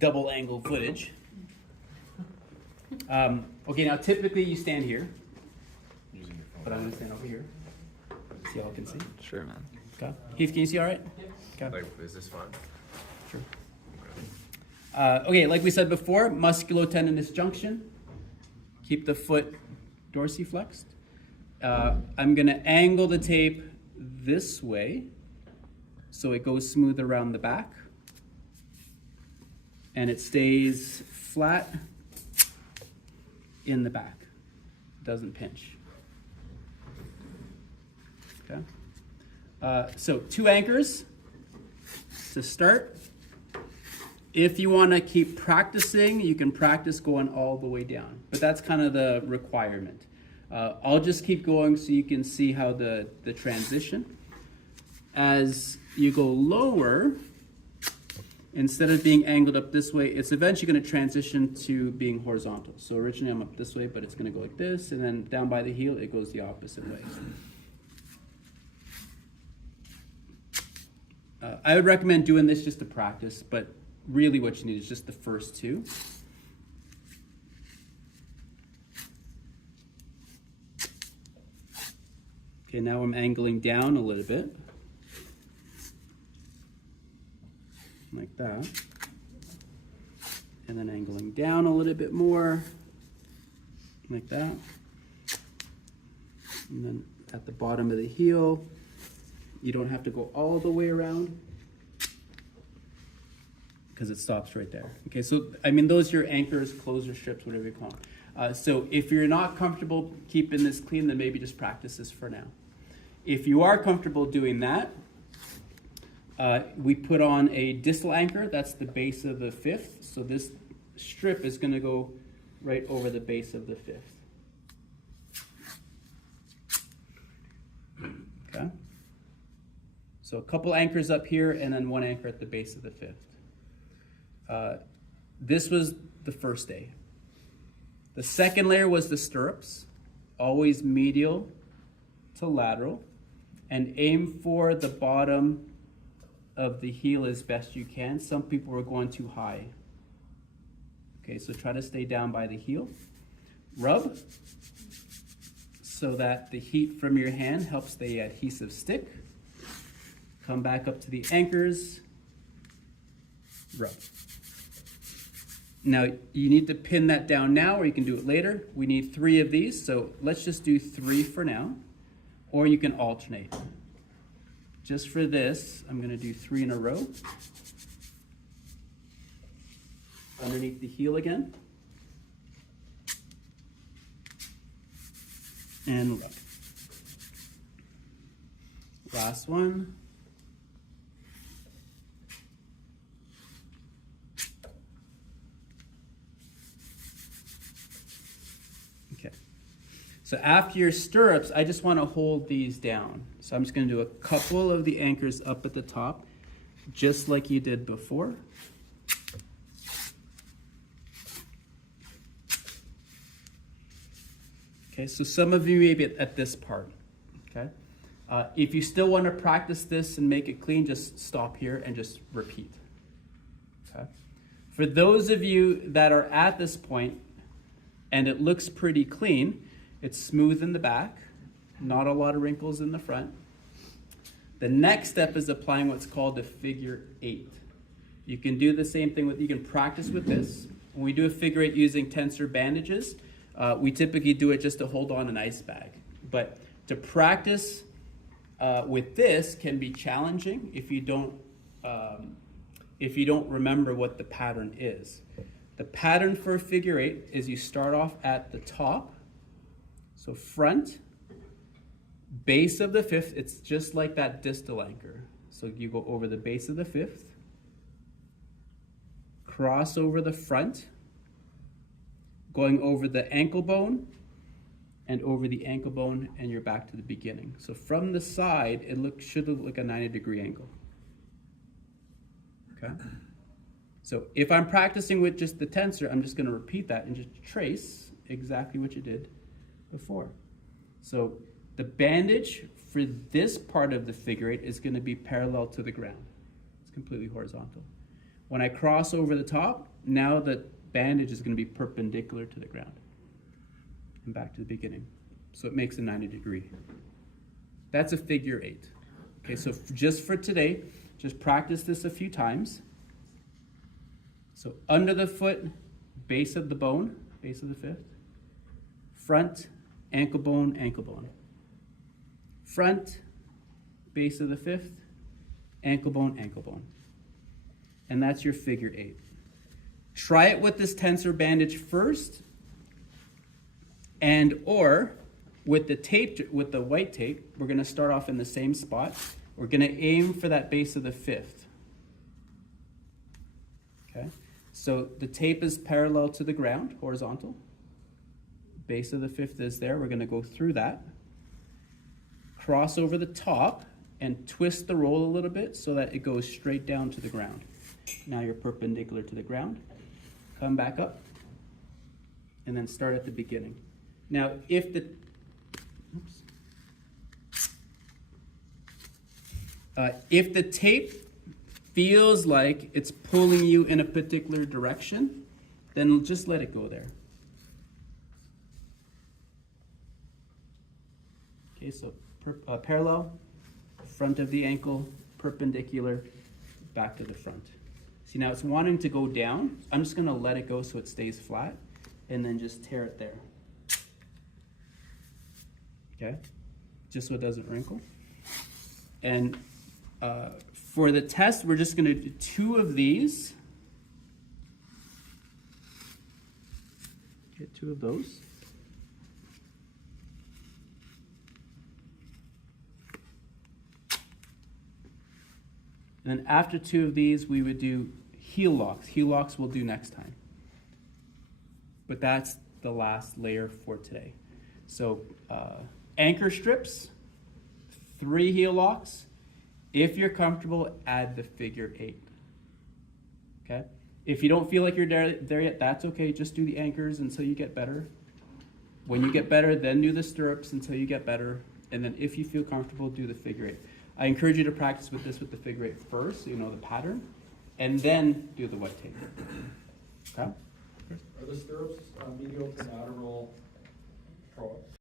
double angle footage. Okay, now typically you stand here, but I'm gonna stand over here. See all I can see? Sure, man. Okay. Heath, can you see all right? Okay. Like, is this fun? Sure. Okay, like we said before, musculotendinous junction. Keep the foot dorsiflexed. I'm gonna angle the tape this way so it goes smooth around the back and it stays flat in the back. Doesn't pinch. Okay. So 2 anchors to start. If you want to keep practicing, you can practice going all the way down, but that's kind of the requirement. I'll just keep going so you can see how the transition. As you go lower, instead of being angled up this way, it's eventually going to transition to being horizontal. So originally I'm up this way, but it's going to go like this, and then down by the heel, it goes the opposite way. I would recommend doing this just to practice, but really what you need is just the first 2. Okay, now I'm angling down a little bit. Like that. And then angling down a little bit more. Like that. And then at the bottom of the heel, you don't have to go all the way around because it stops right there. Okay, so I mean, those are your anchors, closer strips, whatever you call them. So if you're not comfortable keeping this clean, then maybe just practice this for now. If you are comfortable doing that, we put on a distal anchor. That's the base of the 5th. So this strip is going to go right over the base of the 5th. Okay. So a couple anchors up here and then 1 anchor at the base of the 5th. This was the first day. The second layer was the stirrups, always medial to lateral, and aim for the bottom of the heel as best you can. Some people were going too high. Okay, so try to stay down by the heel. Rub so that the heat from your hand helps the adhesive stick. Come back up to the anchors. Rub. Now, you need to pin that down now, or you can do it later. We need 3 of these, so let's just do 3 for now, or you can alternate. Just for this, I'm going to do 3 in a row. Underneath the heel again. And look. Last one. So after your stirrups, I just want to hold these down. So I'm just going to do a couple of the anchors up at the top, just like you did before. Okay, so some of you may be at this part. Okay, if you still want to practice this and make it clean, just stop here and just repeat. Okay. For those of you that are at this point and it looks pretty clean, it's smooth in the back, not a lot of wrinkles in the front. The next step is applying what's called a figure 8. You can do the same thing you can practice with this. When we do a figure 8 using tensor bandages, we typically do it just to hold on an ice bag. But to practice with this can be challenging if you don't remember what the pattern is. The pattern for a figure 8 is you start off at the top. So front, base of the 5th, it's just like that distal anchor. So you go over the base of the 5th, cross over the front, going over the ankle bone, and over the ankle bone, and you're back to the beginning. So from the side, it should look like a 90-degree angle. Okay? So if I'm practicing with just the tensor, I'm just going to repeat that and just trace exactly what you did before. So the bandage for this part of the figure 8 is going to be parallel to the ground. It's completely horizontal. When I cross over the top, Now the bandage is going to be perpendicular to the ground. And back to the beginning. So it makes a 90-degree. That's a figure 8. Okay, so just for today, just practice this a few times. So under the foot, base of the bone, base of the fifth. Front, ankle bone, ankle bone. Front, base of the fifth, ankle bone, ankle bone. And that's your figure 8. Try it with this tensor bandage first, and or with the tape, with the white tape, we're going to start off in the same spot. We're going to aim for that base of the fifth. Okay, so the tape is parallel to the ground, horizontal. Base of the fifth is there. We're going to go through that. Cross over the top and twist the roll a little bit so that it goes straight down to the ground. Now you're perpendicular to the ground. Come back up and then start at the beginning. Now if the tape feels like it's pulling you in a particular direction, then just let it go there. Okay, so parallel, front of the ankle, perpendicular, back to the front. See, now it's wanting to go down. I'm just going to let it go so it stays flat, and then just tear it there. Okay, just so it doesn't wrinkle. And for the test, we're just going to do 2 of these. Get 2 of those. And then after 2 of these, we would do heel locks. Heel locks we'll do next time. But that's the last layer for today. So anchor strips, 3 heel locks. If you're comfortable, add the figure 8. Okay? If you don't feel like you're there yet, that's okay. Just do the anchors until you get better. When you get better, then do the stirrups until you get better. And then if you feel comfortable, do the figure 8. I encourage you to practice with this with the figure 8 first, so you know the pattern, and then do the white tape. Okay? Are the stirrups medial to lateral?